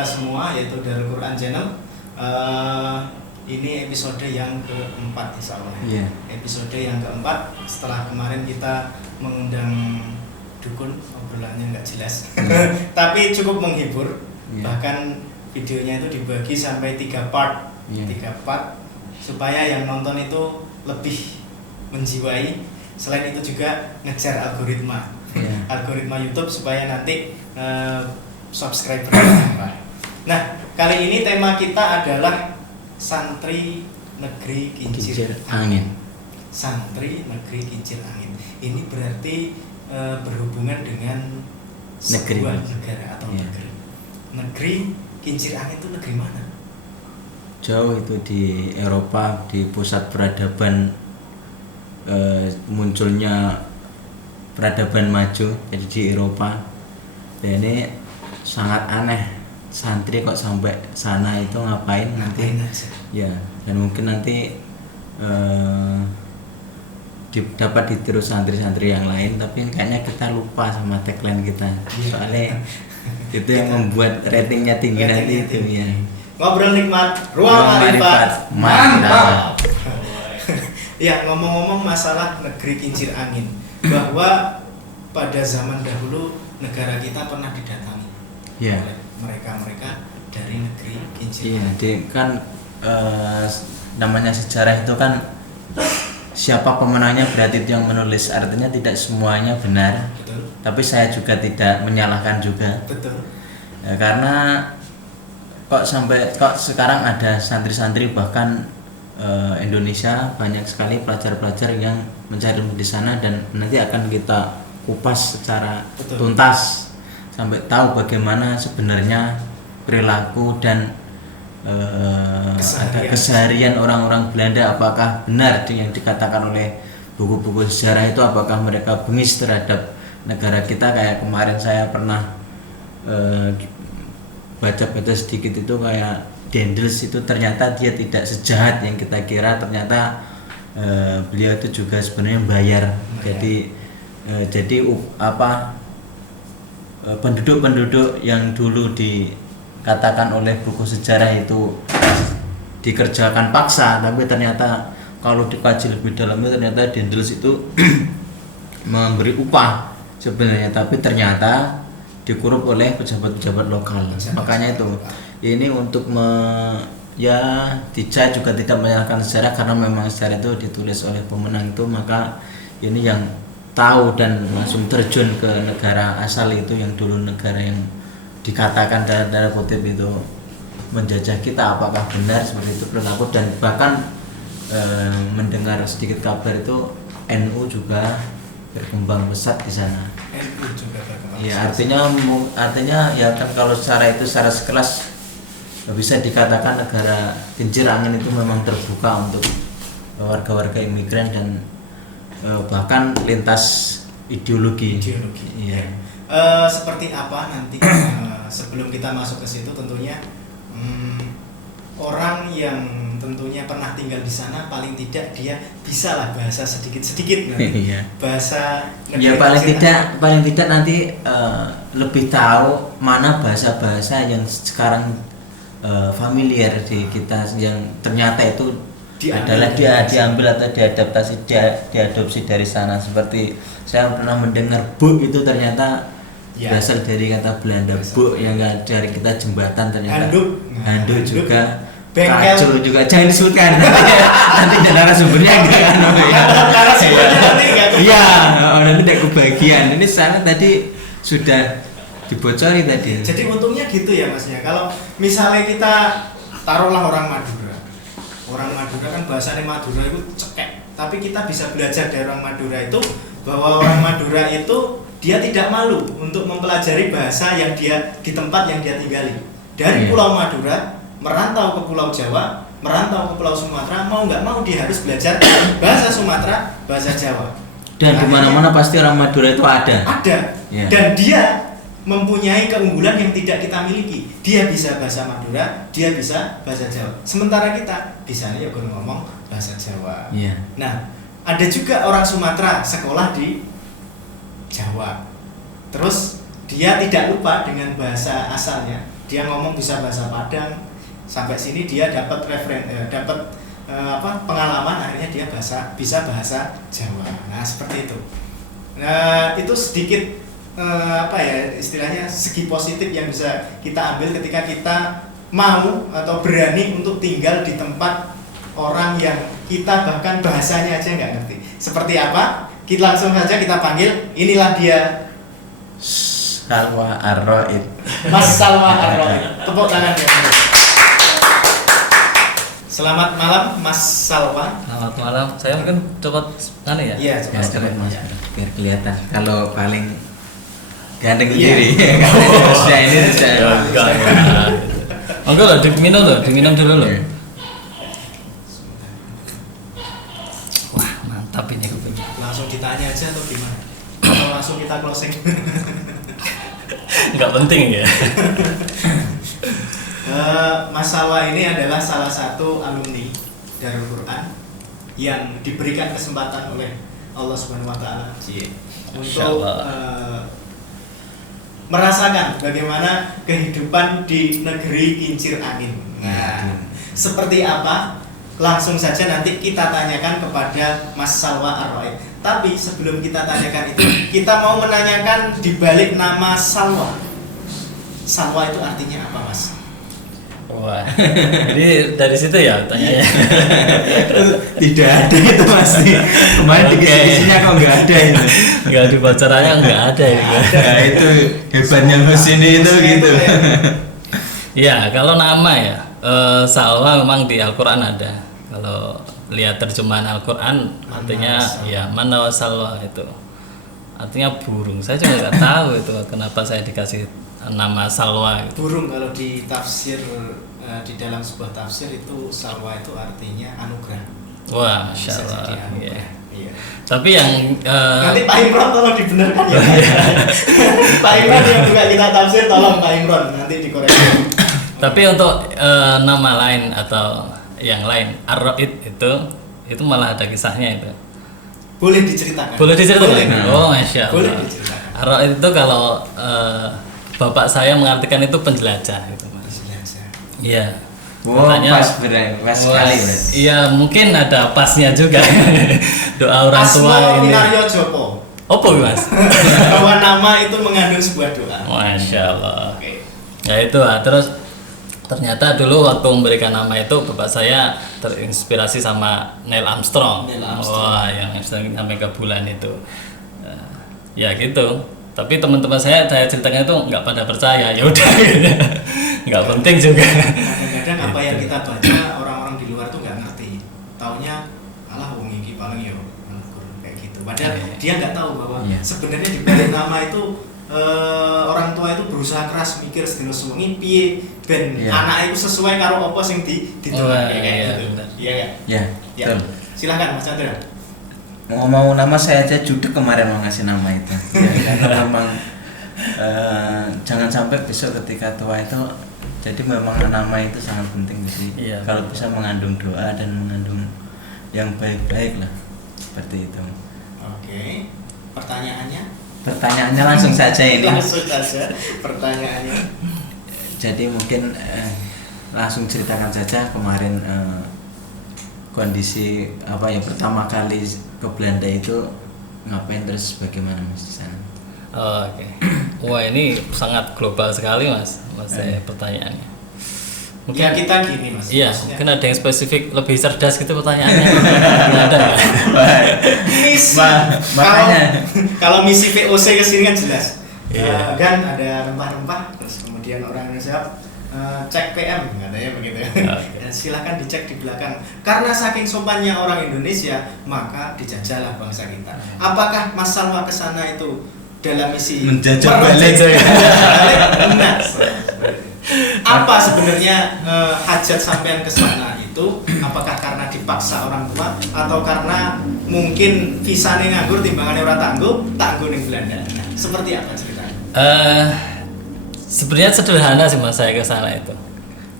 kita semua, yaitu Darul Quran Channel. Ini episode yang keempat insya Allah. Yeah. Episode yang keempat setelah kemarin kita mengundang dukun, obrolannya nggak jelas, tapi cukup menghibur. Yeah. Bahkan videonya itu dibagi sampai 3 part, 3 part supaya yang nonton itu lebih menjiwai. Selain itu juga ngejar algoritma, algoritma YouTube supaya nanti subscriber bertambah. Nah, kali ini tema kita adalah santri negeri kincir angin. Santri negeri kincir angin. Ini berarti berhubungan dengan sebuah negara atau negeri. Negeri kincir angin itu negeri mana? Jauh, itu di Eropa, di pusat peradaban munculnya peradaban maju, jadi di Eropa. Dan ini sangat aneh, santri kok sampai sana itu ngapain nanti ya, dan mungkin nanti dapat ditiru santri-santri yang lain, tapi kayaknya kita lupa sama tagline kita, soalnya itu yang membuat ratingnya tinggi nanti itu ya. Ngobrol nikmat, ruang marifat, mantap. Ya, ngomong-ngomong masalah negeri kincir angin, bahwa pada zaman dahulu negara kita pernah didatangi oleh mereka dari negeri kincir angin. Jadi kan namanya sejarah itu kan siapa pemenangnya berarti itu yang menulis, artinya tidak semuanya benar. Betul. Tapi saya juga tidak menyalahkan juga. Betul. Ya, karena kok sekarang ada santri-santri, bahkan Indonesia banyak sekali pelajar-pelajar yang mencari di sana, dan nanti akan kita kupas secara tuntas sampai tahu bagaimana sebenarnya perilaku dan keseharian orang-orang Belanda. Apakah benar yang dikatakan oleh buku-buku sejarah itu, apakah mereka bengis terhadap negara kita. Kayak kemarin saya pernah baca-baca sedikit itu, kayak Dendels itu ternyata dia tidak sejahat yang kita kira, ternyata beliau itu juga sebenarnya bayar. Jadi penduduk-penduduk yang dulu dikatakan oleh buku sejarah itu dikerjakan paksa, tapi ternyata kalau dikaji lebih dalam ternyata Dendels itu memberi upah sebenarnya, tapi ternyata dikurup oleh pejabat-pejabat lokal. Makanya itu ini untuk Dija juga tidak menyalahkan sejarah, karena memang sejarah itu ditulis oleh pemenang itu, maka ini yang tahu dan langsung terjun ke negara asal itu, yang dulu negara yang dikatakan dalam tanda kutip itu menjajah kita, apakah benar seperti itu perilaku. Dan bahkan mendengar sedikit kabar itu NU juga berkembang pesat di sana. NU juga berkembang. Ya, artinya ya kan, kalau secara sekelas bisa dikatakan negara kincir angin itu memang terbuka untuk warga-warga imigran dan bahkan lintas ideologi. Ya. Seperti apa nanti sebelum kita masuk ke situ, tentunya orang yang tentunya pernah tinggal di sana paling tidak dia bisa lah bahasa sedikit-sedikit nanti. Bahasa ya paling tidak nanti lebih tahu mana bahasa-bahasa yang sekarang familiar di kita, yang ternyata itu diambil atau diadopsi dari sana. Seperti saya pernah mendengar bu itu ternyata berasal dari kata Belanda bu, yang dari kita jembatan, ternyata handuk juga, kacu juga, jangan disebutkan nanti narasumbernya enggak nanti tidak kebagian. Ini sana tadi sudah dibocori tadi. Jadi untungnya gitu ya Mas ya. Kalau misalnya kita taruhlah orang Madura kan bahasanya Madura itu cekek, tapi kita bisa belajar dari orang Madura itu bahwa orang Madura itu dia tidak malu untuk mempelajari bahasa yang dia di tempat yang dia tinggali. Dari Pulau Madura merantau ke Pulau Jawa, merantau ke Pulau Sumatera, mau nggak mau dia harus belajar bahasa Sumatera, bahasa Jawa. Dan di mana-mana pasti orang Madura itu ada. Dan dia mempunyai keunggulan yang tidak kita miliki. Dia bisa bahasa Madura, dia bisa bahasa Jawa. Sementara kita bisanya ya ngomong bahasa Jawa. Nah, ada juga orang Sumatera sekolah di Jawa. Terus dia tidak lupa dengan bahasa asalnya. dia ngomong bisa bahasa Padang, sampai sini dia dapat pengalaman, akhirnya dia bisa bahasa Jawa. Nah seperti itu. Nah itu sedikit istilahnya segi positif yang bisa kita ambil ketika kita mau atau berani untuk tinggal di tempat orang yang kita bahkan bahasanya aja nggak ngerti. Seperti apa? Kita langsung saja kita panggil. Inilah dia, Salwa Ar-Raid. Mas Salwa Ar-Raid. Tepuk tangan ya. Selamat malam Mas Salwa. Selamat malam. Saya mungkin coba ya. Iya, Coba Mas, biar kelihatan. Kalau paling ganteng Iya. sendiri. Saya ini saya. Enggak lah, diminum dulu loh. Wah, mantap ini kopinya. Langsung ditanya aja atau gimana? Atau langsung kita closing? Enggak penting ya. Mas Salwa ini adalah salah satu alumni Darul Quran yang diberikan kesempatan oleh Allah Subhanahu wa taala untuk merasakan bagaimana kehidupan di negeri kincir angin. Nah, seperti apa? Langsung saja nanti kita tanyakan kepada Mas Salwa Ar-Raid. Tapi sebelum kita tanyakan itu, kita mau menanyakan di balik nama Salwa. Salwa itu artinya apa, Mas? Wah. Jadi dari situ ya tanyanya. Tidak ada itu Mas. Kemarin di kisi-kisinya kok nggak ada itu. Enggak di bocorannya enggak ada ya. Nah, itu hebatnya Mas ini itu gitu. Ya, kalau nama ya Salwa memang di Al-Qur'an ada. Kalau lihat terjemahan Al-Qur'an artinya ya mana Salwa itu. Artinya burung. Saya juga nggak tahu itu kenapa saya dikasih nama Salwa gitu. Burung kalau di tafsir di dalam sebuah tafsir itu Salwa itu artinya anugerah. Wah, Bisa Masya Allah. jadi anugerah. Iya. Iya. Tapi yang Nanti Pak Imron tolong dibenarkan ya. Pak Imron yang juga kita tafsir, tolong Pak Imron nanti dikoreksi. tapi untuk nama lain atau yang lain Ar-Raid itu malah ada kisahnya itu. Boleh diceritakan? Boleh diceritakan? Boleh. Oh, Masya Allah. Boleh diceritakan. Ar-Raid itu kalau bapak saya mengartikan itu penjelajah gitu, Mas. Penjelajah. Iya. Wow, pas sekali berarti. Iya, mungkin ada pasnya juga. Doa orang tua Asma ini. Minaryo Jopo. Opo, Mas? Bahwa nama itu mengandung sebuah doa. Masya Allah. Oke. Ya itu, terus ternyata dulu waktu memberikan nama itu bapak saya terinspirasi sama Neil Armstrong. Neil Armstrong. Wah, yang sampai ke bulan itu. Ya gitu. Tapi teman-teman saya ceritakan itu nggak pada percaya. Ya udah, nggak penting juga. Kadang-kadang apa yang kita baca orang-orang di luar tuh nggak ngerti. Taunya alah wong iki paling yo kayak gitu. Padahal dia nggak tahu bahwa sebenarnya di balik nama itu orang tua itu berusaha keras mikir sedina sewengi piye ben anak itu sesuai karo apa sing ditulis kayak gitu. Iya kan? Ya, betul. Silakan Mas Chandra. Mau nama saya aja judek kemarin mau ngasih nama itu. Ya, karena memang jangan sampai besok ketika tua itu, jadi memang nama itu sangat penting sih. Iya, kalau bisa mengandung doa dan mengandung yang baik-baik lah, seperti itu. Oke. Pertanyaannya langsung saja ini. Langsung saja pertanyaannya. Jadi mungkin langsung ceritakan saja kemarin kondisi apa ya pertama kali ke Belanda itu ngapain, terus bagaimana Mas di sana? Oke. Wah, ini sangat global sekali Mas pertanyaannya. Mungkin Ya kita gini Mas. iya, Maksudnya, mungkin ada yang spesifik lebih cerdas gitu pertanyaannya. Nggak ada nggak? misi. Makanya Kalau misi VOC ke sini kan jelas. Iya. Kan ada rempah-rempah, terus kemudian orang Indonesia cek PM, katanya begitu ya. Oke. Silahkan dicek di belakang. Karena saking sopannya orang Indonesia, maka dijajahlah bangsa kita. Apakah Mas Salwa ke sana itu dalam misi Menjajah balik? Benar. Apa sebenarnya hajat sampean ke sana itu? Apakah karena dipaksa orang tua atau karena mungkin visane nganggur timbangannya orang tangguh ning Belanda? Nah, seperti apa ceritanya? Sebenarnya sederhana sih Mas saya ke sana itu.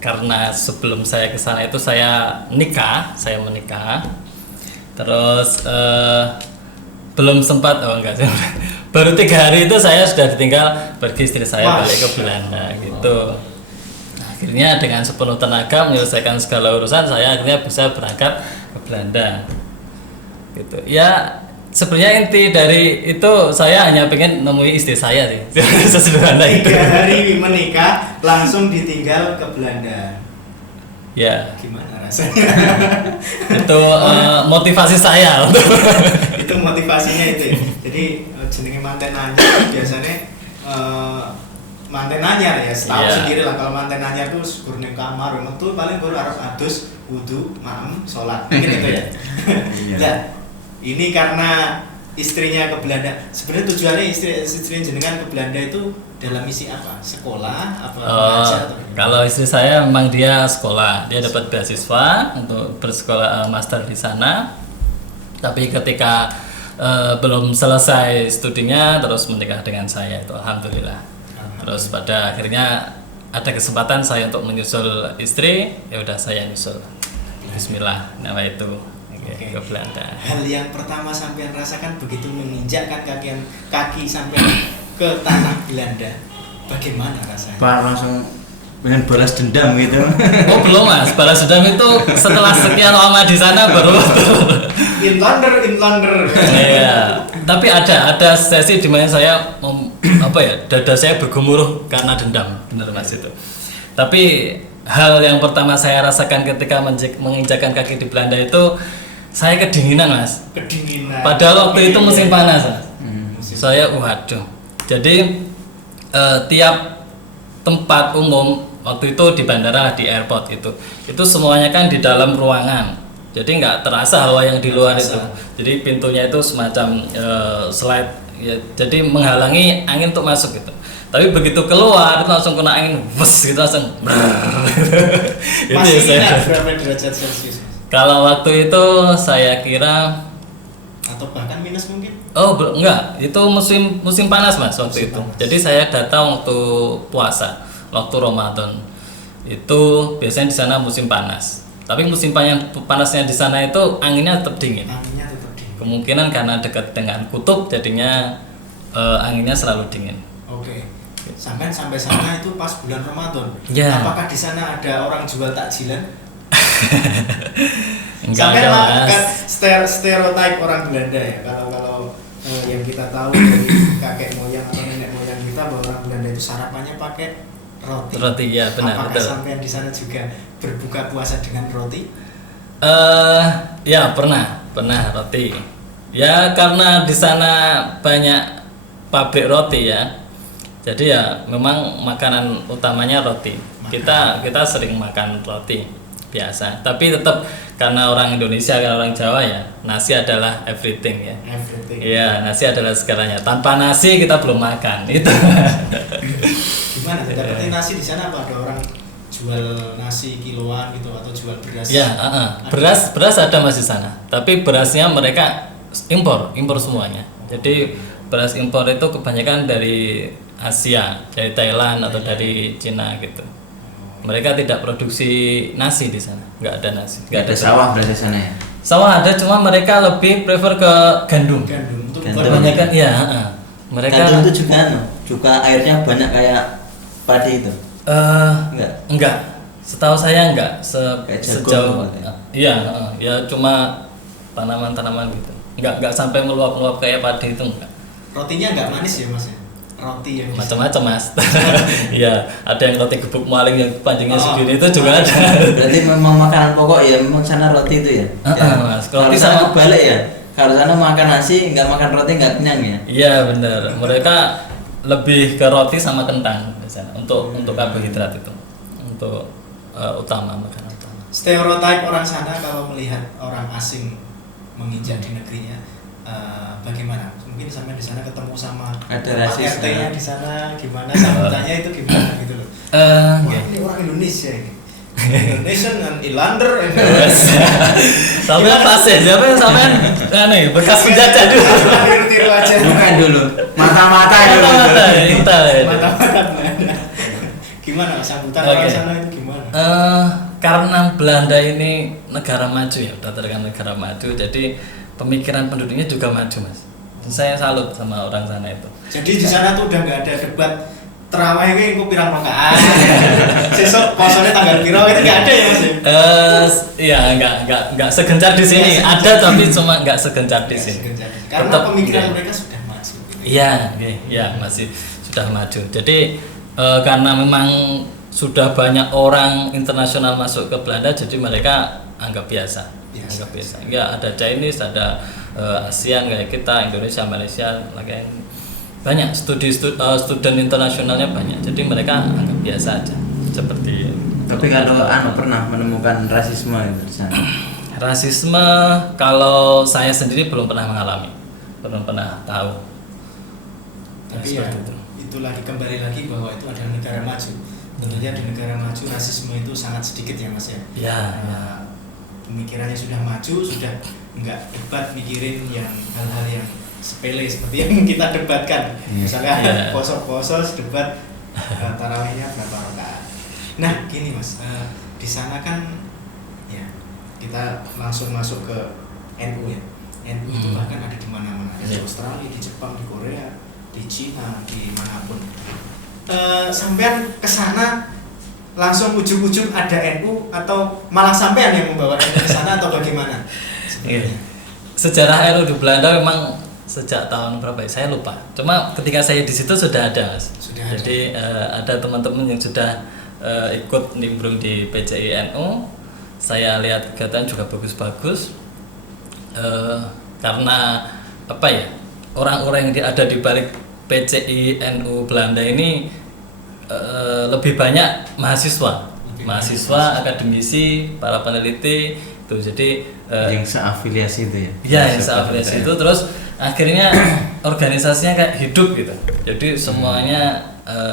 Karena sebelum saya ke sana itu saya menikah. Terus belum sempat enggak sih. Baru 3 hari itu saya sudah ditinggal pergi istri saya balik ke Belanda gitu. Akhirnya dengan sepenuh tenaga menyelesaikan segala urusan, saya akhirnya bisa berangkat ke Belanda. Gitu. Ya sebenarnya inti dari itu saya hanya pengen nemui istri saya sih. Sesederhana itu. 3 hari menikah langsung ditinggal ke Belanda. Ya. Gimana rasanya? Itu motivasi saya untuk Itu motivasinya itu ya. Jadi jenenge manten anyar biasanya manten anyar ya, setahu Iya. sendiri lah kalau manten anyar tuh syukur ning kamar metu paling baru arep adus, wudu, maem, sholat. Mungkin itu ya. Iya. Ya. Ini karena istrinya ke Belanda. Sebenarnya tujuannya istri jenengan ke Belanda itu dalam misi apa? Sekolah apa belajar? kalau istri saya memang dia sekolah, dia dapat beasiswa untuk bersekolah master di sana. Tapi ketika belum selesai studinya terus menikah dengan saya itu alhamdulillah. Terus pada akhirnya ada kesempatan saya untuk menyusul istri, ya udah saya nyusul. Bismillah, nama itu Oke. ke Belanda. Hal yang pertama sampean rasakan begitu menginjakkan kaki sampean ke tanah Belanda, bagaimana rasanya? Pak langsung pengen balas dendam gitu. Oh belum mas, balas dendam itu setelah sekian lama di sana baru. Inlander. Iya. Tapi ada sesi di mana saya dada saya bergemuruh karena dendam, benar mas itu. Tapi hal yang pertama saya rasakan ketika menginjakkan kaki di Belanda itu saya kedinginan mas. Kedinginan. Padahal waktu itu musim panas mas. Musim. Saya waduh. Jadi tiap tempat umum waktu itu di bandara, di airport itu semuanya kan di dalam ruangan. Jadi nggak terasa hawa yang di luar itu. Jadi pintunya itu semacam slide, ya, jadi menghalangi angin untuk masuk gitu. Tapi begitu keluar itu langsung kena angin, wes gitu langsung. Itu Masih saya. ingat berapa derajat Celcius? Kalau waktu itu saya kira Atau bahkan minus mungkin? enggak, itu musim panas mas waktu Musim itu. panas. Jadi saya datang waktu puasa, waktu Ramadan. Itu biasanya di sana musim panas. Tapi musim panasnya di sana itu anginnya tetap dingin. Anginnya tetap dingin. Kemungkinan karena dekat dengan kutub jadinya anginnya selalu dingin. Oke. Sampai sana itu pas bulan Ramadan. Ya. Apakah di sana ada orang jual takjilan? Enggak Sampai ada melakukan mas. stereotip orang Belanda ya. Kalau yang kita tahu dari kakek moyang atau nenek moyang kita bahwa orang Belanda itu sarapannya pakai roti. Roti ya benar Apakah betul. sampai di sana juga berbuka puasa dengan roti? Ya pernah roti. Ya karena di sana banyak pabrik roti ya. Jadi ya memang makanan utamanya roti. Kita sering makan roti biasa. Tapi tetap karena orang Indonesia, karena orang Jawa ya, nasi adalah everything ya. Everything. Iya, nasi adalah segalanya. Tanpa nasi kita belum makan. Itu. Gimana? Dapetin nasi di sana apa ada orang jual nasi kiloan gitu atau jual beras? Ya, beras ada mas di sana. Tapi berasnya mereka impor semuanya. Jadi beras impor itu kebanyakan dari Asia, dari Thailand atau dari Cina gitu. Mereka tidak produksi nasi di sana, nggak ada nasi. Nggak ada sawah berarti sana ya. Sawah ada, cuma mereka lebih prefer ke gandum. Gandum untuk Gandum. Kebanyakan ya, mereka. Gandum itu juga airnya banyak kayak padi itu. Enggak. Setahu saya enggak Kayak jagung sejauh. gitu. Iya, ya cuma tanaman-tanaman gitu. Enggak sampai meluap-meluap kayak padi itu enggak. rotinya nggak manis ya mas? Roti yang Macam-macam mas. Iya, ada yang roti gebuk maling yang panjangnya Oh. segini itu juga ada. Berarti memang makanan pokok ya, memang sana roti itu ya. Mas. Kalau Roti sana sama. kebalik ya. Kalau sana makan nasi, nggak makan roti nggak kenyang ya. Iya benar. Mereka lebih ke roti sama kentang di sana untuk karbohidrat itu. Untuk utama makanan utama. stereotip orang sana kalau melihat orang asing menginjak di negerinya bagaimana? Mungkin sampai di sana ketemu sama Ada Pak rasis, RT-nya ya. di sana gimana sambutannya itu gimana gitu loh. Wah, ini orang Indonesia ini. Indonesian and Inlander and Sampai pas ya, sampai aneh bekas penjajah dulu. tiru aja. Bukan dulu. Mata-mata dulu. Mata-mata kita itu. Mata-mata. Gimana sambutan orang Oke. sana itu gimana? Karena Belanda ini negara maju ya, udah terkenal negara maju, jadi pemikiran penduduknya juga maju mas. Saya salut sama orang sana itu. Jadi di sana tuh udah nggak ada debat terawih ini aku pirang rakaat. Sesuk posone tanggal piro itu enggak ada ya Mas? Ya enggak segencar di sini. Ada tapi cuma enggak segencar di sini. Karena Tetap, pemikiran mereka sudah maju. Iya, masih sudah maju. Jadi karena memang sudah banyak orang internasional masuk ke Belanda, jadi mereka anggap biasa. Anggap biasa. Ya ada Chinese, ada ASEAN kayak kita, Indonesia, Malaysia, lagi banyak student internasionalnya banyak, jadi mereka anggap biasa aja seperti. Tapi kalau pernah menemukan rasisme itu di sana? Rasisme kalau saya sendiri belum pernah mengalami, belum pernah tahu. Tapi ya itu lagi kembali lagi bahwa itu adalah negara maju. Tentunya di negara maju rasisme itu sangat sedikit ya Mas ya. Ya. Pemikirannya sudah maju, sudah enggak debat mikirin yang hal-hal yang sepele seperti yang kita debatkan. Misalnya poso-poso debat tarawihnya berapa rakaat. Nah, gini Mas, di sana kan ya kita langsung masuk ke NU ya. NU itu bahkan ada di mana-mana, ada di Australia, di Jepang, di Korea, di Cina, di manapun. Sampean ke sana langsung ujung-ujung ada NU atau malah sampean yang membawa NU ke sana atau bagaimana? Sejarah NU di Belanda memang sejak tahun berapa ya? Saya lupa. Cuma ketika saya di situ sudah ada, Mas. Jadi ada teman-teman yang sudah ikut nimbrung di PCI NU. Saya lihat kegiatan juga bagus-bagus. Karena apa ya? Orang-orang yang ada di balik PCI NU Belanda ini lebih banyak mahasiswa, akademisi, para peneliti itu. Jadi yang seafiliasi itu ya. Iya, yang seafiliasi itu, terus akhirnya organisasinya kayak hidup gitu. Jadi semuanya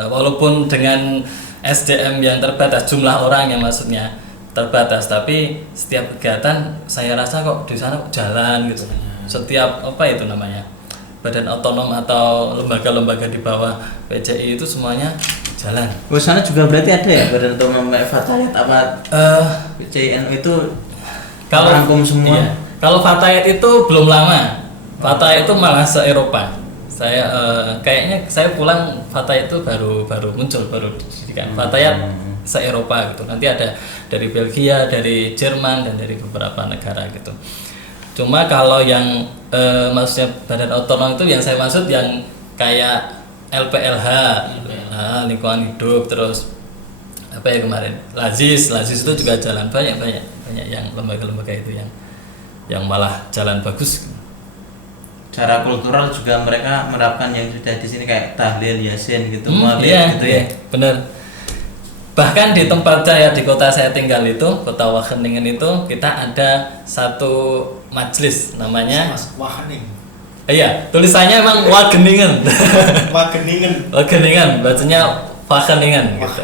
walaupun dengan SDM yang terbatas, jumlah orang yang maksudnya terbatas, tapi setiap kegiatan saya rasa kok di sana jalan gitu. Setiap apa itu namanya, badan otonom atau lembaga-lembaga di bawah PCI itu semuanya jalan. Di sana juga berarti ada ya badan otonom kayak Fatayat apa? PCI NU itu kalau rangkum semua. Iya. Kalau Fatayat itu belum lama. Fatayat itu malah se-Eropa. Saya kayaknya saya pulang Fatayat itu baru muncul, baru didirikan. Fatayat se-Eropa gitu. Nanti ada dari Belgia, dari Jerman, dan dari beberapa negara gitu. Cuma kalau yang maksudnya badan otonom itu yang saya maksud yang kayak LPLH, lingkungan hidup, terus apa ya kemarin Lazis itu juga jalan, banyak yang lembaga-lembaga itu yang malah jalan bagus. Cara kultural juga mereka menerapkan yang sudah di sini kayak tahlil, yasin gitu, iya, gitu ya. Bener. Bahkan di tempat saya, di kota saya tinggal itu, kota Wageningen itu, kita ada satu majelis namanya Wageningen. Iya, tulisannya emang Wageningen. Wageningen, bacanya Wageningen gitu.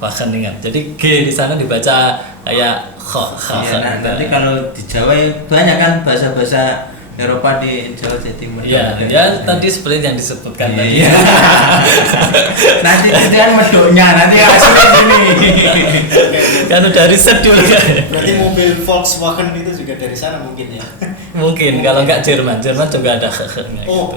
Wageningen. Jadi G di sana dibaca kayak kh. Iya, nanti kalau di Jawa banyak kan bahasa-bahasa Eropa di Jawa Timur. Iya, ya tadi seperti yang disebutkan tadi. Nanti itu kan medoknya, nanti hasilnya gini. Kan udah riset dulu kan. Berarti mobil Volkswagen itu juga dari sana mungkin ya. Mungkin kalau enggak Jerman juga ada kh-nya gitu.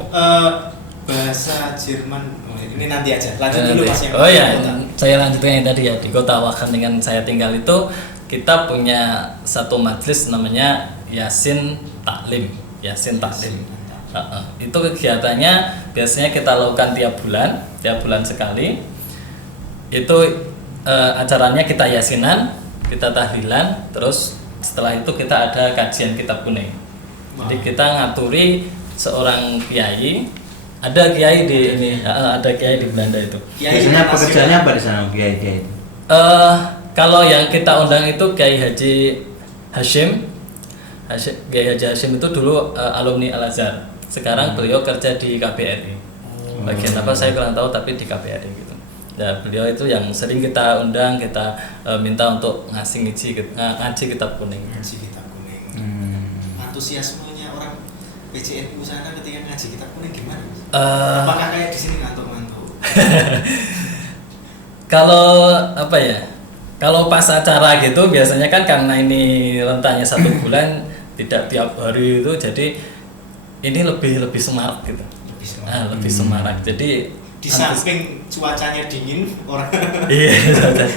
Bahasa Jerman. Ini nanti aja. Lanjut dulu Mas yang. Oh ya, saya lanjutkan yang tadi ya. Di kota Wageningen saya tinggal itu kita punya satu majelis namanya Yasin Taklim. Itu kegiatannya biasanya kita lakukan tiap bulan sekali. Itu acaranya kita yasinan, kita tahlilan, terus setelah itu kita ada kajian kitab kuning. Jadi kita ngaturi seorang kiai, ada kiai di Belanda itu. Biasanya pekerjaannya apa di sana kiai itu? Kalau yang kita undang itu Kiai Haji Hashim. Kiai Haji Hashim itu dulu alumni Al-Azhar. Sekarang beliau kerja di KBRI. Bagian apa saya kurang tahu, tapi di KBRI gitu. Ya, beliau itu yang sering kita undang, kita minta untuk ngaji kitab kuning. Antusiasmenya orang PCNU sana ketika ngaji kitab kuning gimana? Apakah kayak di sini ngantuk-ngantuk? Kalau apa ya? Kalau pas acara gitu biasanya kan karena ini rentangnya 1 bulan, tidak tiap hari itu, jadi ini lebih semarak gitu. Lebih semarak. Jadi di samping cuacanya dingin orang. Iya.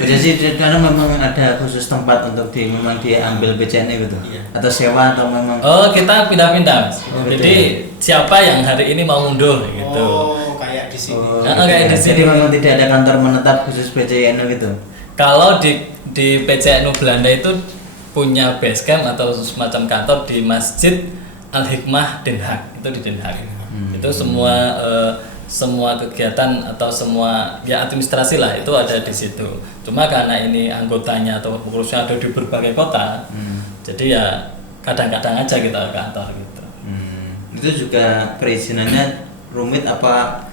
Jadi karena memang ada khusus tempat untuk memang dia ambil BCN gitu, atau sewa atau memang. Oh, kita pindah-pindah. Oh, jadi siapa yang hari ini mau ngunduh gitu. Oh, kayak di sini. Kayak di sini. Jadi memang tidak ada kantor menetap khusus BCN gitu. Kalau di PCNU Belanda itu punya base camp atau semacam kantor di Masjid Al-Hikmah Den Haag, itu di Den Haag. Itu semua kegiatan atau semua ya administrasi lah itu ada di situ. Cuma karena ini anggotanya atau pengurusnya ada di berbagai kota, jadi ya kadang-kadang aja kita ke kantor gitu. Itu juga perizinannya rumit apa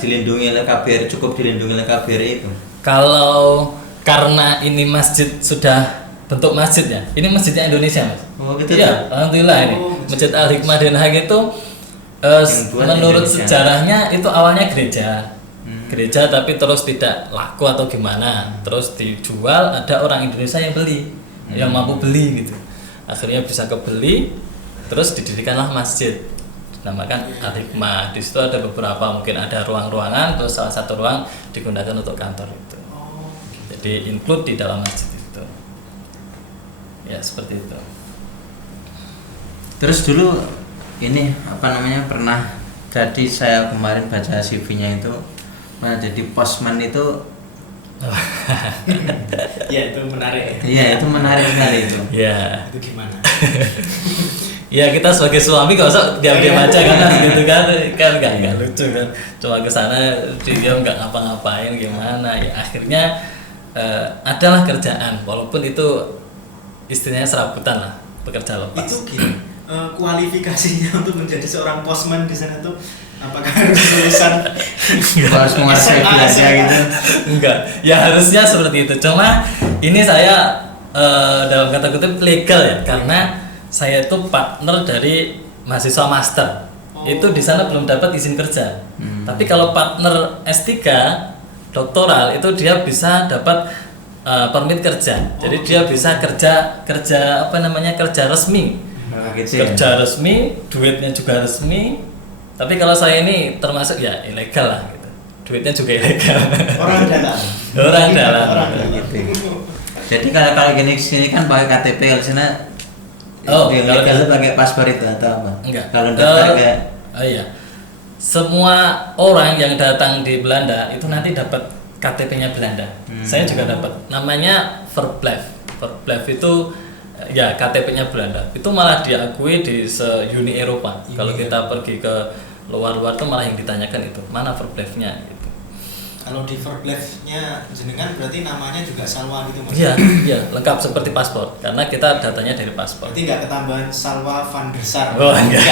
dilindungi oleh KBRI, cukup dilindungi oleh KBRI itu? Kalau karena ini masjid sudah bentuk masjid ya, ini masjidnya Indonesia Mas. Oh gitu ya. Alhamdulillah ini Masjid Al-Hikmah Den Haag itu menurut Indonesia. Sejarahnya itu awalnya gereja tapi terus tidak laku atau gimana, terus dijual, ada orang Indonesia yang beli, yang mampu beli gitu, akhirnya bisa kebeli, terus didirikanlah masjid dinamakan Al-Hikmah. Di situ ada beberapa, mungkin ada ruang-ruangan, terus salah satu ruang digunakan untuk kantor itu, jadi include di dalam masjid itu ya, seperti itu. Terus dulu ini pernah jadi, saya kemarin baca CV-nya itu jadi postman itu. Ya itu menarik. Iya itu menarik sekali itu. Ya. Itu gimana? Ya kita sebagai suami nggak usah diam-diam aja kan gitu kan nggak lucu kan, cuma kesana dia nggak ngapa-ngapain gimana ya, akhirnya adalah kerjaan walaupun itu istilahnya serabutan lah, pekerja lepas. Itu gini. Kualifikasinya untuk menjadi seorang postman di sana tuh apakah harus lulusan harus menguasai bahasa gitu? Enggak, ya harusnya seperti itu. Cuma ini saya dalam kata kutip legal ya, karena saya itu partner dari mahasiswa master. Itu di sana belum dapat izin kerja. Tapi kalau partner S3 doktoral itu dia bisa dapat permit kerja. Jadi dia bisa kerja kerja resmi. Kerja resmi, duitnya juga resmi. Tapi kalau saya ini termasuk ya ilegal lah gitu. Duitnya juga ilegal. Orang dalam. Gitu. Jadi kalau gini sini kan pakai KTP, kalau sana yang ilegal pakai paspor itu atau apa? Enggak. Kalau daftar kayak iya. Semua orang yang datang di Belanda itu nanti dapat KTP-nya Belanda. Saya juga dapat. Namanya Verblijf. Verblijf itu ya KTP-nya Belanda. Itu malah diakui di se-Uni Eropa. Kalau kita pergi ke luar-luar itu malah yang ditanyakan itu, mana Verblijf-nya gitu. Kalau di Verblijf-nya jenengan berarti namanya juga Salwa gitu Mas? Iya, lengkap seperti paspor. Karena kita datanya dari paspor. Berarti nggak ketambahan Salwa van der Sar. Oh, enggak.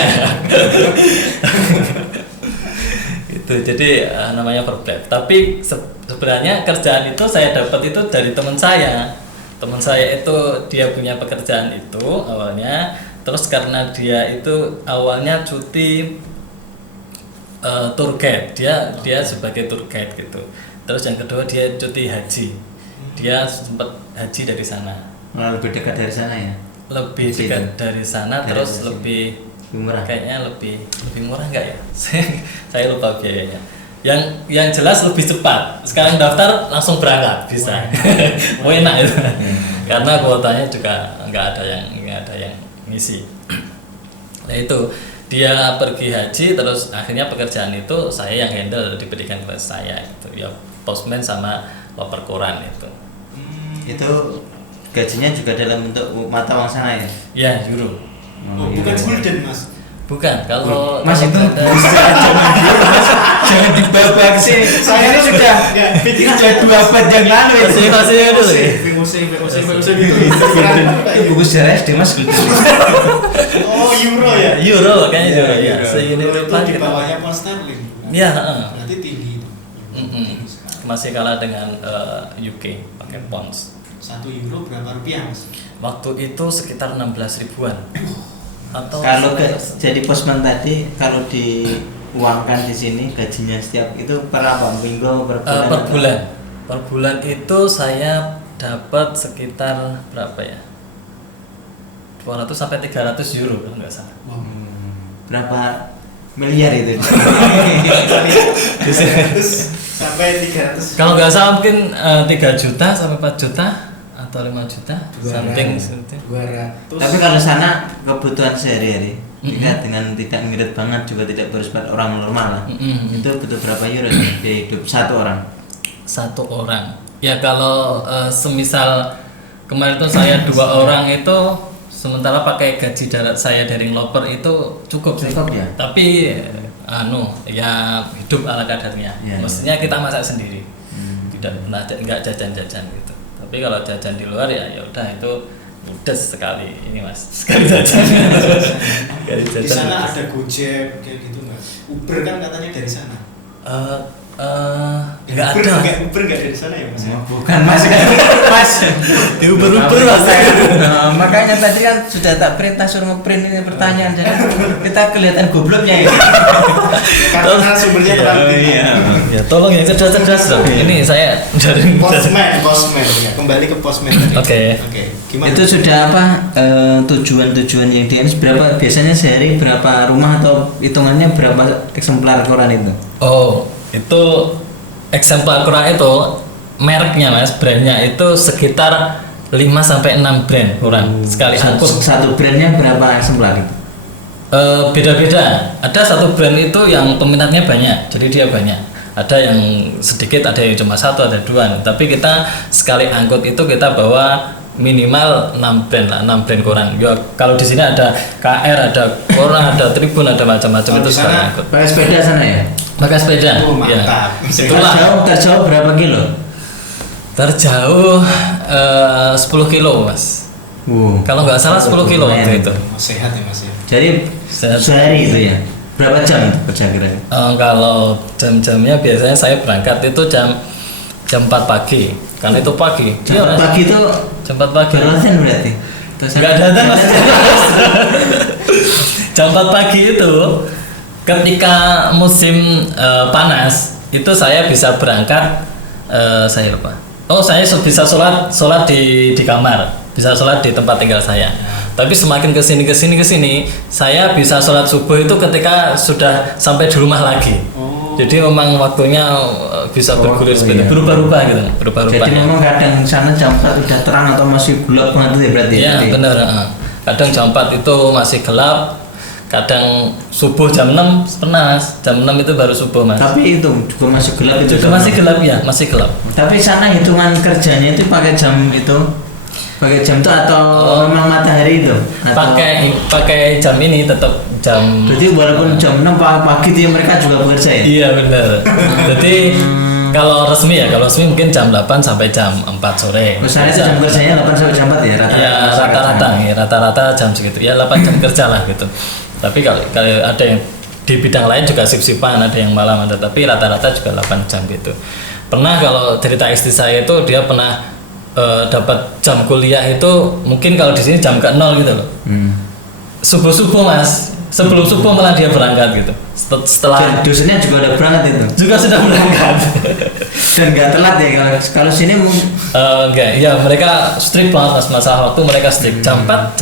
Itu jadi namanya Verblijf. Tapi sebenarnya kerjaan itu saya dapat itu dari teman saya. Teman saya itu dia punya pekerjaan itu awalnya, terus karena dia itu awalnya cuti tour guide, dia sebagai tour guide gitu. Terus yang kedua dia cuti haji, dia sempat haji dari sana. Lebih dekat dari sana ya? Lebih dekat dari sana, terus lebih murah. Kayaknya lebih murah nggak ya? Saya lupa biayanya. Yang jelas lebih cepat. Sekarang daftar langsung berangkat bisa. Mau enak itu. Karena kuotanya juga nggak ada yang ngisi. Nah itu dia pergi haji, terus akhirnya pekerjaan itu saya yang handle, diberikan kepada saya itu ya, postman sama loper koran itu. Itu gajinya juga dalam bentuk mata uang sana ya? Ya euro. Bukan gulden Mas. Bukan, kalau Mas itu jangan dibabak sih. Saya itu sudah sudah 2 abad yang lalu itu. Masih dulu. VOC gitu. Itu buku sejarah SD Mas. Oh, euro ya? Euro kayaknya euro ya. Segini depan di bawahnya pound sterling. Iya, berarti tinggi itu. Masih kalah dengan UK pakai pounds. 1 euro berapa rupiah Mas? Waktu itu sekitar 16 ribuan. Atau kalau jadi postman tadi, kalau diuangkan di sini gajinya setiap itu per apa, minggu per bulan? Per bulan itu saya dapat sekitar berapa ya, 200 sampai 300 euro kalau nggak salah. Berapa miliar itu. 200 sampai 300. Kalau nggak salah mungkin 3 juta sampai 4 juta atau 5 juta, something. 200. Tapi kalau sana kebutuhan sehari-hari, dengan tidak ngirit banget juga tidak bersifat orang normal lah. Itu butuh berapa euro di hidup satu orang? Satu orang. Ya kalau semisal kemarin tuh saya 2 orang itu sementara pakai gaji darat saya dari ngeloper itu cukup sih. Cukup ya? Tapi ya hidup ala kadarnya. Ya, Maksudnya kita masak sendiri. Tidak nggak jajan-jajan gitu. Tapi kalau jajan di luar ya udah itu ludes sekali ini Mas. Sekali jajan. Sekali Di jajan. sana ada Gojek kayak gitu nggak? Uber kan katanya dari sana. Nggak ada. Uber nggak dari sana ya Mas? Bukan Mas. Mas. Di Uber Mas. Nah, makanya tadi kan sudah tak perintah suruh ngeprint ini pertanyaan, jangan kita kelihatan gobloknya ya. Karena sumbernya terlalu tinggi. Ya tolong yang cerdas-cerdas dong. Ini saya dari Postman ya. Kembali ke postman tadi. Oke. Gimana? Itu sudah apa tujuan-tujuan yang berapa biasanya sehari berapa rumah atau hitungannya berapa eksemplar koran itu? Oh, itu eksemplar Quran itu mereknya Mas, brandnya itu sekitar 5 sampai 6 brand koran sekali angkut. Satu brandnya berapa eksemplar itu? Beda-beda. Ada satu brand itu yang peminatnya banyak, jadi dia banyak. Ada yang sedikit, ada yang cuma 1, ada 2. Tapi kita sekali angkut itu kita bawa minimal 6 brand lah, 6 brand koran. Ya, kalau di sini ada KR, ada Koran, ada Tribun, ada macam-macam itu sekali angkut. Pakai sepeda sana ya? Pakai sepeda. Oh, mantap. Ya. Itulah. Terjauh berapa kilo? Terjauh 10 kilo Mas. Kalau nggak salah 10 kilo waktu itu. Sehat ya Mas ya. Jadi Sehat. sehari itu ya? Berapa jam kerja kira? Kalau jam-jamnya biasanya saya berangkat itu jam 4 pagi. Karena itu pagi. Jam 4 pagi itu jam 4 pagi. berlasan berarti? Nggak datang Mas. Jam 4 pagi itu ketika musim panas itu saya bisa berangkat saya lupa. Oh, saya bisa sholat di kamar, bisa sholat di tempat tinggal saya. Tapi semakin kesini, saya bisa sholat subuh itu ketika sudah sampai di rumah lagi. Jadi memang waktunya bisa bergulir seperti berubah-ubah gitu, berubah-ubah. Jadi memang kadang sana jam 4 udah terang atau masih gelap banget ya berarti? Iya benar. Kadang jam 4 itu masih gelap, kadang subuh jam 6 panas, jam 6 itu baru subuh Mas. Tapi itu juga masih gelap itu? Juga masih gelap ya, masih gelap. Tapi sana hitungan kerjanya itu pakai jam itu? Pakai jam itu atau memang matahari itu? Pakai jam ini tetap jam. Berarti walaupun jam 6 pagi itu mereka juga bekerja ya? Iya benar. Jadi kalau resmi mungkin jam 8 sampai jam 4 sore. Misalnya itu jam kerjanya 8 sampai jam 4 ya rata-rata? Ya rata-rata jam segitu. Ya 8 jam kerja lah gitu. Tapi kalau ada yang di bidang lain juga sip-sipan, ada yang malam ada, tapi rata-rata juga 8 jam gitu. Pernah kalau cerita istri saya itu dia pernah dapat jam kuliah itu mungkin kalau di sini jam ke 0 gitu loh. Subuh-subuh Mas, sebelum subuh malah dia berangkat gitu. Setelah dosennya juga udah berangkat itu? Juga sudah berangkat. Dan nggak telat ya kalau sini enggak, ya mereka strict banget Mas, masalah waktu mereka strict jam 4.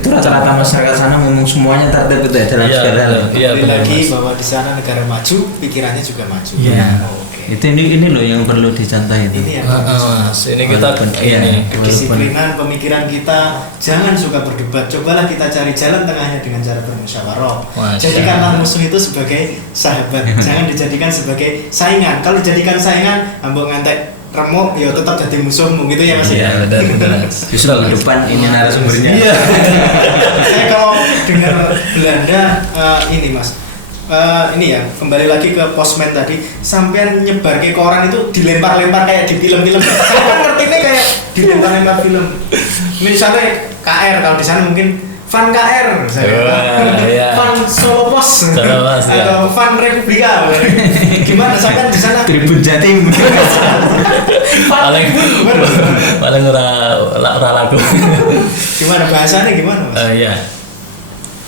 Itu rata-rata masyarakat sana memang semuanya tertib gitu ya dalam segala hal. Iya, lagi bahwa di sana negara maju, pikirannya juga maju. Iya. Oke. Itu ini loh yang perlu dicontoh itu. Ini yang bagus. Mas, ini kita ini Kedisiplinan pemikiran kita, jangan suka berdebat. Cobalah kita cari jalan tengahnya dengan cara bermusyawarah. Jadikanlah musuh itu sebagai sahabat, jangan dijadikan sebagai saingan. Kalau dijadikan saingan, ambok ngantek remuk, ya tetap jadi musuhmu gitu ya Mas. Iya, benar. Justru ke depan ini narasumbernya. Iya. Saya kalau dengar Belanda ini Mas. Ini ya, kembali lagi ke postman tadi, sampean nyebar ke koran itu dilempar-lempar kayak di film-film. Saya kan ngertinya kayak dilempar-lempar film. Misalnya KR, kalau di sana mungkin Fan KR, iya. Fan Solo Pos, atau Fan Republika. Gimana sampean di sana? Tribun Jatim. paling ora lagu. Gimana bahasanya gimana Mas? Iya.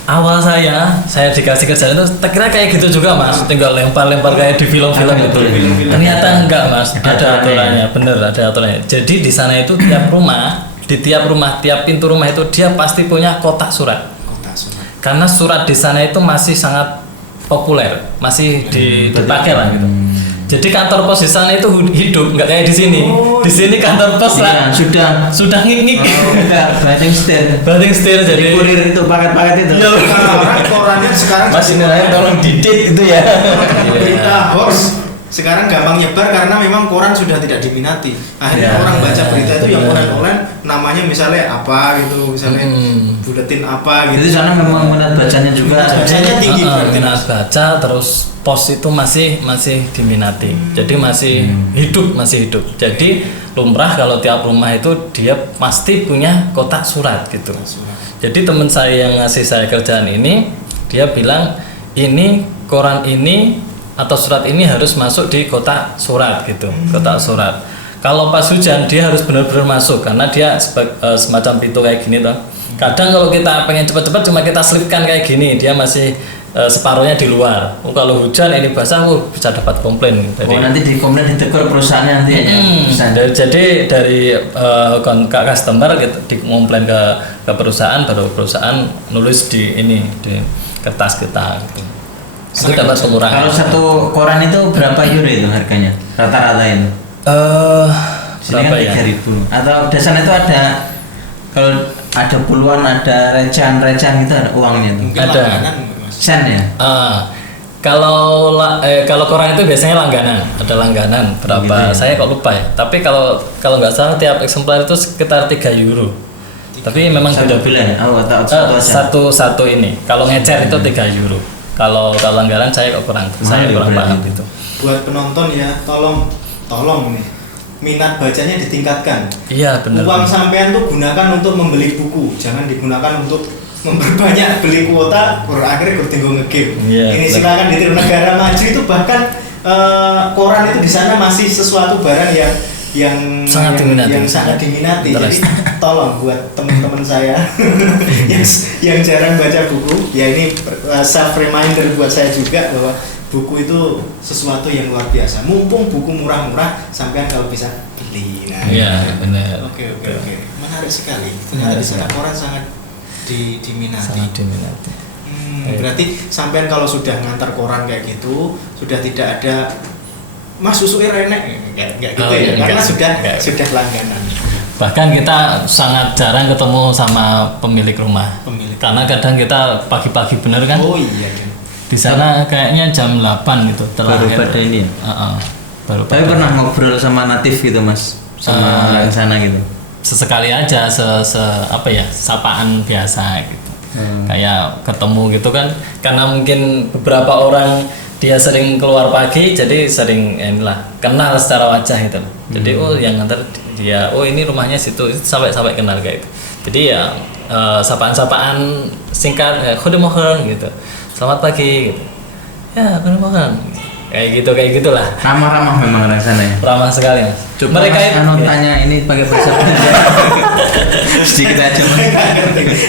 Awal saya dikasih kerjaan itu kira kayak gitu juga Mas, tinggal lempar-lempar kayak di film-film itu. Ternyata enggak Mas, ada aturannya, bener ada aturannya. Jadi di sana itu tiap pintu rumah itu dia pasti punya kotak surat. Karena surat di sana itu masih sangat populer, masih dipakai lah gitu. Jadi kantor pos di sana itu hidup, nggak kayak di sini. Di sini kantor pos lah sudah ngik-ngik. Bathing setir jadi kurir itu paket-paket itu. Orang korannya sekarang Mas ini tolong didit itu ya. berita hoax sekarang gampang nyebar karena memang koran sudah tidak diminati. Akhirnya orang baca berita itu yang online namanya misalnya apa gitu, misalnya buletin apa gitu. Itu sana memang minat bacanya juga. Bacanya tinggi berarti. minat baca, terus pos itu masih diminati. Jadi masih hidup. Jadi lumrah kalau tiap rumah itu dia pasti punya kotak surat gitu. Jadi teman saya yang ngasih saya kerjaan ini, dia bilang ini koran ini atau surat ini harus masuk di kotak surat gitu, kotak surat. Kalau pas hujan dia harus benar-benar masuk karena dia semacam pintu kayak gini toh. Kadang kalau kita pengen cepat-cepat cuma kita selipkan kayak gini, dia masih separuhnya di luar. Kalau hujan ini basah, bisa dapat komplain. Jadi, nanti dikomplain ditegur perusahaannya nanti ya. Jadi dari customer gitu, dikomplain ke perusahaan, baru perusahaan nulis di kertas kita. Gitu. Itu dapat pengurangan. Kalau satu koran itu berapa euro itu harganya? Rata-rata itu? Berapa ya? 3.000. Atau dasarnya itu ada, kalau ada puluhan, ada recehan gitu ada uangnya itu. Ada. Sen ya? Kalau koran itu biasanya langganan, ada langganan berapa? Gitu ya? Saya kok lupa ya. Tapi kalau nggak salah tiap eksemplar itu sekitar 3 euro. Tapi memang satu bulan. Satu ini. Kalau ngecer itu 3 euro. Kalau langganan saya kurang paham gitu. Buat penonton ya, tolong nih, minat bacanya ditingkatkan. Iya benar. Uang sampean tuh gunakan untuk membeli buku, jangan digunakan untuk memperbanyak beli kuota. Akhirnya tinggal nge-game. Ini silakan ditiru. Negara maju itu bahkan koran itu di sana masih sesuatu barang yang sangat diminati. Jadi tolong buat teman-teman saya yang jarang baca buku, ya ini self reminder buat saya juga bahwa buku itu sesuatu yang luar biasa. Mumpung buku murah-murah, sampean kalau bisa beli. Nah, iya benar. Oke. Menarik sekali. Ternyata di sana koran sangat diminati. Berarti sampean kalau sudah ngantar koran kayak gitu, sudah tidak ada Mas susunya renek enggak gitu ya, karena sudah langganan. Bahkan kita sangat jarang ketemu sama pemilik rumah. Karena kadang kita pagi-pagi bener kan. Oh iya. Di sana kayaknya jam 8 gitu baru pada ini. Tapi pernah ngobrol sama natif gitu Mas, sama orang sana gitu. Sesekali aja, sapaan biasa gitu. Kayak ketemu gitu kan, karena mungkin beberapa orang dia sering keluar pagi, jadi sering kenal secara wajah itu. Jadi yang nganter dia, ini rumahnya situ, sampai kenal kayak itu. Jadi ya sapaan singkat, goedemorgen gitu, selamat pagi gitu. Ya goedemorgen, kayak gitulah. Ramah memang orang sana ya. Ramah sekali Mas. Coba mereka tanya ini pakai bahasa Belanda. Sedikit aja Mas.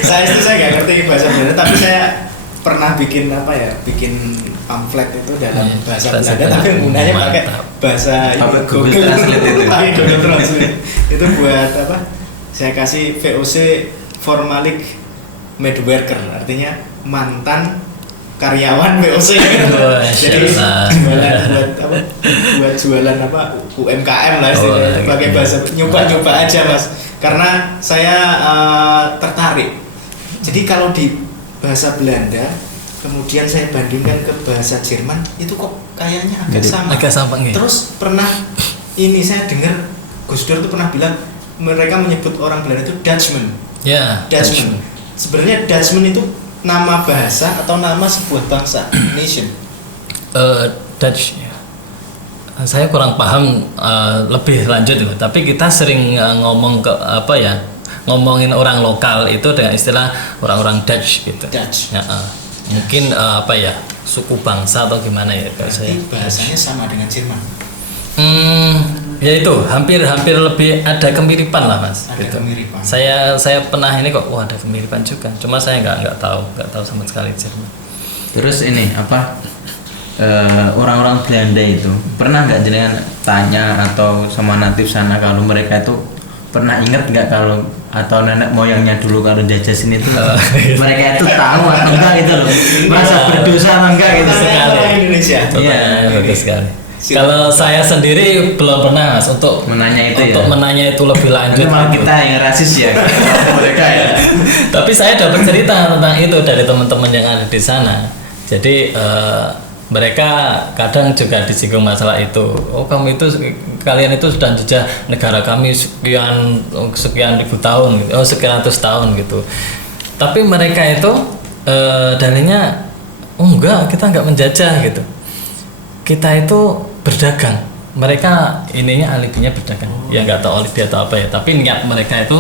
Saya nggak ngerti bahasa Belanda, tapi saya pernah bikin pamflet itu dalam bahasa Belanda, tapi gunanya pakai bahasa Google Translate itu. Google Translate. Itu buat apa? Saya kasih VOC formalik medwerker, artinya mantan karyawan VOC. Jadi buat jualan UMKM lah istilahnya. Pakai bahasa nyoba aja Mas. Karena saya tertarik. Jadi kalau di bahasa Belanda kemudian saya bandingkan ke bahasa Jerman, itu kok kayaknya agak sama. Terus pernah saya dengar Gus Dur itu pernah bilang mereka menyebut orang Belanda itu Dutchman. Dutchman. Sebenarnya Dutchman itu nama bahasa atau nama sebuah bangsa, nation. Dutch. Saya kurang paham lebih lanjut itu, tapi kita sering ngomong ngomongin orang lokal itu dengan istilah orang-orang Dutch gitu. Dutch. Mungkin suku bangsa atau gimana ya kalau saya. Bahasanya sama dengan Jerman. Ya itu hampir lebih ada kemiripan lah Mas. Ada kemiripan. Saya pernah ini kok, ada kemiripan juga. Cuma saya nggak tahu sama sekali Jerman. Terus ini orang-orang Belanda itu pernah nggak jenengan tanya atau sama natif sana kalau mereka itu pernah ingat nggak kalau atau nenek moyangnya dulu kalau jajah sini tuh mereka itu tahu atau enggak gitu loh, merasa berdosa atau enggak gitu. Sekali Indonesia. Iya, betul sekali. Kalau saya sendiri belum pernah Mas untuk menanya itu untuk ya. menanya itu lebih lanjut. Memang gitu. kita yang rasis ya, mereka ya. Tapi saya dapat cerita tentang itu dari teman-teman yang ada di sana. Jadi mereka kadang juga disinggung masalah itu. Oh, kalian itu sudah jejak negara kami sekian ribu tahun gitu. Oh, sekian ratus tahun gitu. Tapi mereka itu dalilnya enggak, kita enggak menjajah gitu. Kita itu berdagang. Mereka ininya alibinya berdagang. Ya enggak tahu alibi atau apa ya, tapi niat mereka itu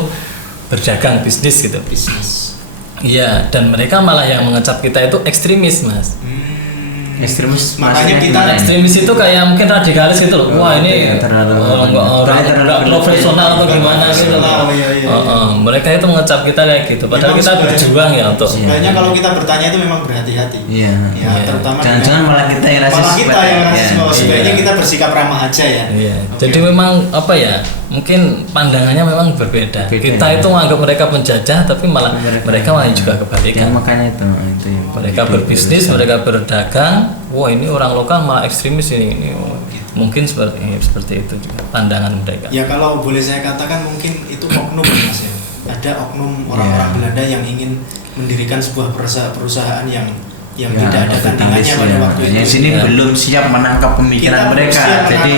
berdagang, bisnis gitu. Bisnis. Iya, dan mereka malah yang mengecap kita itu ekstremis, Mas. Ekstremis, makanya kita ekstremis itu kayak mungkin radikalis gitu loh. Wah, ini terlalu orang profesional atau gimana gitu. Mereka itu mengecap kita kayak gitu. Padahal kita berjuang ya untuk. Sebenarnya kalau kita bertanya itu memang berhati-hati. Iya. Ya, terutama jangan malah kita yang rasis. Malah kita yang rasis. Sebenarnya kita bersikap ramah aja ya. Iya. Jadi memang apa ya? Mungkin pandangannya memang berbeda. Kita itu menganggap mereka penjajah, tapi malah mereka malah juga kebalikan. Makanya itu ya. Mereka berbisnis, mereka berdagang. Wah, ini orang lokal malah ekstremis ini. Mungkin seperti itu juga pandangan mereka. Ya kalau boleh saya katakan mungkin itu oknum Mas ya. Ada oknum orang-orang Belanda yang ingin mendirikan sebuah perusahaan yang tidak ada tandingannya pada waktu itu. Yang sini belum siap menangkap pemikiran mereka. Jadi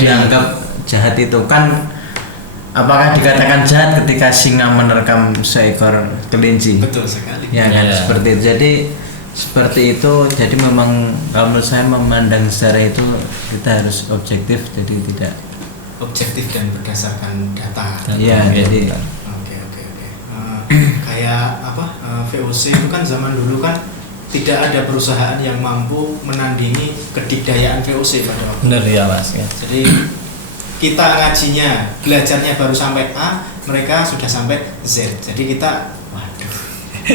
dianggap jahat itu kan. Apakah dikatakan jahat ketika singa menerkam seekor kelinci? Betul sekali. Ya kan seperti itu. Jadi seperti itu. Jadi memang kalau menurut saya memandang secara itu kita harus objektif. Jadi tidak objektif dan berdasarkan data. Iya. Jadi Oke. Kayak apa? VOC itu kan zaman dulu kan tidak ada perusahaan yang mampu menandingi kedikdayaan VOC pada waktu. Benar ya Mas. Ya. Jadi kita ngajinya, belajarnya baru sampai A, mereka sudah sampai Z. Jadi kita, waduh,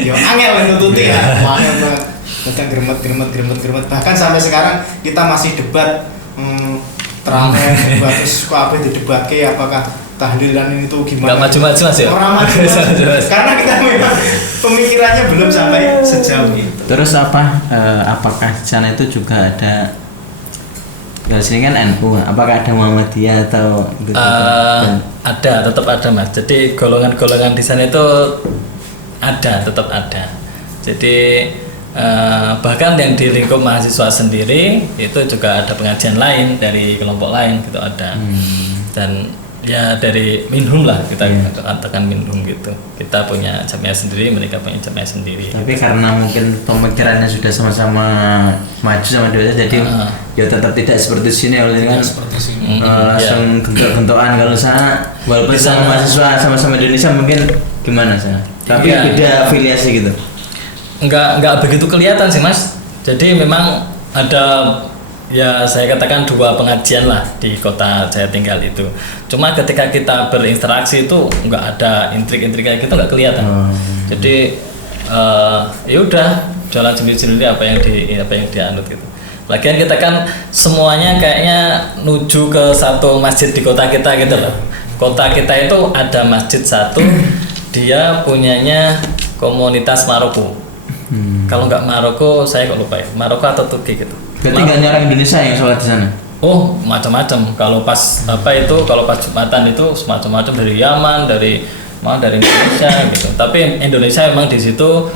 yo angel nututi ya, angel banget. Kita gremet. Bahkan sampai sekarang kita masih debat teramai, debat terus apa itu debat ke apakah tahlilan itu gimana? Gak maju-maju Mas ya? Orang maju. Karena kita memang pemikirannya belum sampai sejauh itu. Terus apakah di sana itu juga ada? Ya sini kan NU, apakah ada Muhammadiyah atau gitu? Ada, tetap ada Mas. Jadi golongan-golongan di sana itu tetap ada. Jadi bahkan yang di lingkup mahasiswa sendiri itu juga ada pengajian lain dari kelompok lain gitu ada. Dan ya dari Minhum lah kita katakan Minhum gitu. Kita punya jamiah sendiri, mereka punya jamiah sendiri. Tapi karena mungkin pemikirannya sudah sama-sama maju sama dewasa, jadi ya tetap tidak seperti sini kan langsung gentok-gentokan. Kalau sana walaupun sama mahasiswa sama-sama Indonesia mungkin gimana sana? Tapi beda afiliasi gitu. Enggak begitu kelihatan sih Mas. Jadi memang ada ya saya katakan 2 pengajian lah di kota saya tinggal itu. Cuma ketika kita berinteraksi itu nggak ada intrik-intrik kayak gitu, nggak kelihatan. Jadi ya udah jalan sendiri-sendiri apa yang dianut gitu. Lagian kita kan semuanya kayaknya nuju ke satu masjid di kota kita gitu loh. Kota kita itu ada masjid satu, dia punyanya komunitas Maroko. Kalau nggak Maroko saya kok lupa ya. Maroko atau Turki gitu. Berarti nggak ada orang Indonesia yang sholat di sana? Oh, macam-macam. Kalau pas kalau pas Jumatan itu semacam-macam dari Yaman, dari Indonesia gitu. Tapi Indonesia memang di situ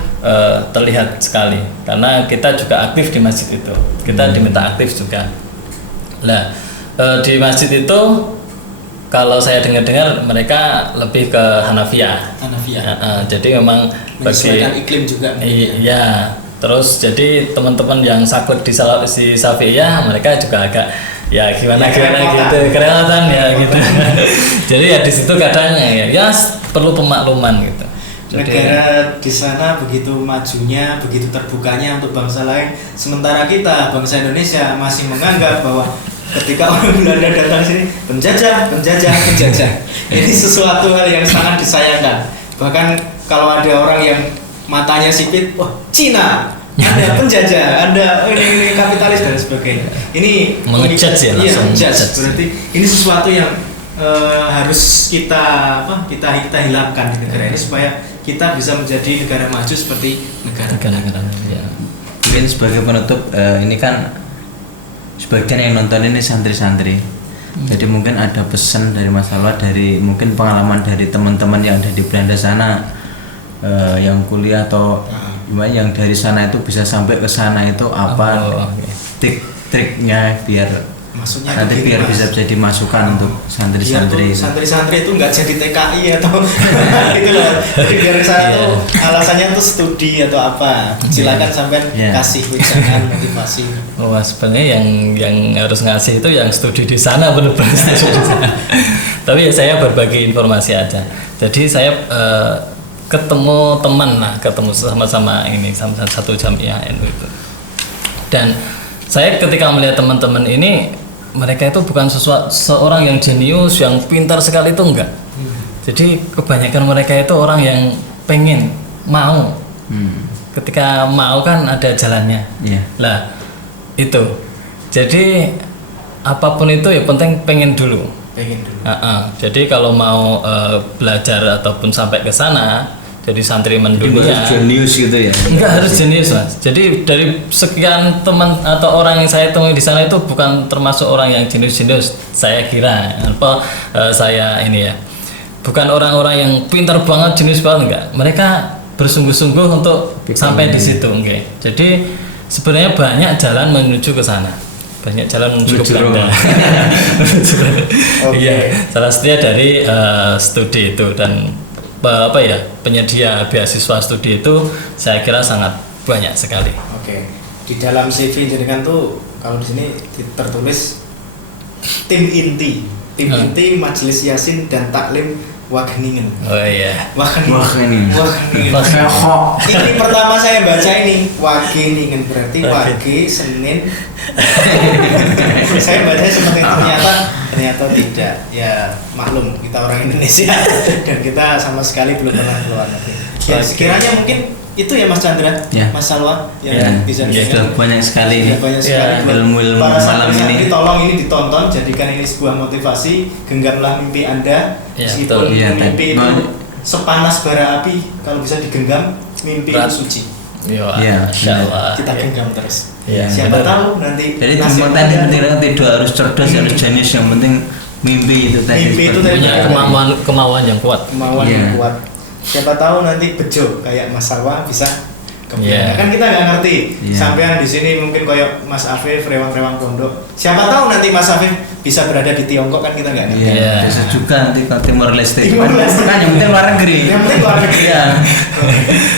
terlihat sekali karena kita juga aktif di masjid itu. Kita diminta aktif juga. Nah, di masjid itu kalau saya dengar mereka lebih ke Hanafiyah. Jadi memang menyesuaikan iklim juga. Iya. Terus jadi teman-teman yang saklek di Safiyah mereka juga agak ya gimana gitu kelewatan ya gitu. Jadi ya di situ kadang ya perlu pemakluman gitu. Jadi, negara di sana begitu majunya, begitu terbukanya untuk bangsa lain, sementara kita bangsa Indonesia masih menganggap bahwa ketika orang Belanda datang sini penjajah. Ini sesuatu hal yang sangat disayangkan. Bahkan kalau ada orang yang matanya sipit, wah Cina, ada penjajah, ada ini kapitalis dan sebagainya. Ini mengejat ya langsung. Berarti ini sesuatu yang harus kita hilangkan di negara ini supaya kita bisa menjadi negara maju seperti negara-negara. Ya. Mungkin sebagai penutup, ini kan sebagian yang nonton ini santri-santri. Jadi mungkin ada pesan dari Mas Salwa, dari mungkin pengalaman dari teman-teman yang ada di Belanda sana, yang kuliah atau gimana, yang dari sana itu bisa sampai ke sana itu apa trik-triknya biar maksudnya nanti biar bisa jadi masukan untuk santri-santri. Santri-santri itu nggak jadi TKI atau gitu loh. Jadi biar sana tuh alasannya tuh studi atau apa. Silakan sampai kasih wejangan motivasi. Wah, sebenarnya yang harus ngasih itu yang studi di sana, benar-benar studi di sana. Tapi ya saya berbagi informasi aja. Jadi saya ketemu teman, ketemu sama-sama ini sama satu jamiah NU itu. Dan saya ketika melihat teman-teman ini, mereka itu bukan seorang yang jenius, yang pintar sekali, itu enggak. Jadi kebanyakan mereka itu orang yang pengen, mau. Ketika mau kan ada jalannya. Lah itu. Jadi apapun itu ya penting pengen dulu. Jadi kalau mau belajar ataupun sampai ke sana, jadi santri mendunia, jenius gitu ya? Enggak harus jenius, Mas. Jadi dari sekian teman atau orang yang saya temui di sana itu bukan termasuk orang yang jenius-jenius. Saya kira saya ini ya, bukan orang-orang yang pintar banget, jenius banget, enggak. Mereka bersungguh-sungguh untuk sampai di situ, okay. Jadi sebenarnya banyak jalan menuju ke sana. Banyak jalan menuju ke Belanda. Iya, salah satunya dari studi itu, dan penyedia beasiswa studi itu saya kira sangat banyak sekali. Oke. Di dalam CV jenengan tuh kalau di sini tertulis tim inti Majelis Yasin dan Taklim Wageningen. Oh iya. Wageningen. Ini pertama saya baca ini Wageningen, berarti Wage Senin. Saya baca seperti itu, ternyata tidak. Ya maklum, kita orang Indonesia dan kita sama sekali belum pernah keluar negeri. Ya sekiranya mungkin itu ya Mas Chandra, Mas Salwa yang bisa banyak sekali ilmu-ilmu malam ini. Tolong ini ditonton, jadikan ini sebuah motivasi, genggamlah mimpi Anda. Meskipun mimpi itu sepanas bara api, kalau bisa digenggam, mimpi itu suci. Insyaallah kita genggam terus. Siapa tahu nanti. Jadi tidak harus cerdas, harus jenius, yang penting mimpi itu tadi. Mimpi itu punya kemauan yang kuat. Yang kuat. Siapa tahu nanti bejo kayak Mas Salwa bisa kemudian. Kan kita nggak ngerti. Sampean di sini mungkin kayak Mas Afif, rewang-rewang pondok. Siapa tahu nanti Mas Afif bisa berada di Tiongkok, kan kita nggak ngerti. Bisa juga nanti ke Timor Leste. Kan yang penting luar negeri.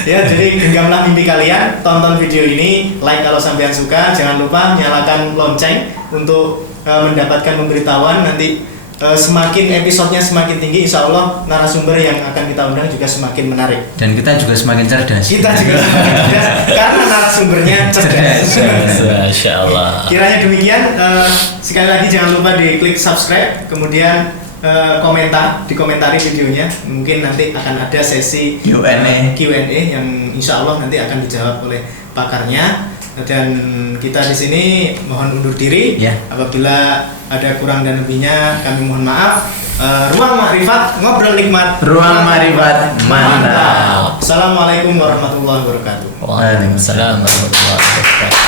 Ya, jadi genggamlah mimpi kalian. Tonton video ini, like kalau sampean suka. Jangan lupa nyalakan lonceng untuk mendapatkan pemberitahuan nanti. Semakin episodenya semakin tinggi, insya Allah narasumber yang akan kita undang juga semakin menarik. Dan kita juga semakin cerdas. Kita juga semakin cerdas karena narasumbernya cerdas. Insya Allah. Kiranya demikian. Sekali lagi jangan lupa diklik subscribe, kemudian dikomentari videonya. Mungkin nanti akan ada sesi Q&A yang insya Allah nanti akan dijawab oleh pakarnya. Dan kita di sini mohon undur diri. Apabila ada kurang dan lebihnya kami mohon maaf. Ruang Makrifat, ngobrol nikmat. Ruang Makrifat, mantap. Assalamualaikum warahmatullahi wabarakatuh. Waalaikumsalam warahmatullahi wabarakatuh.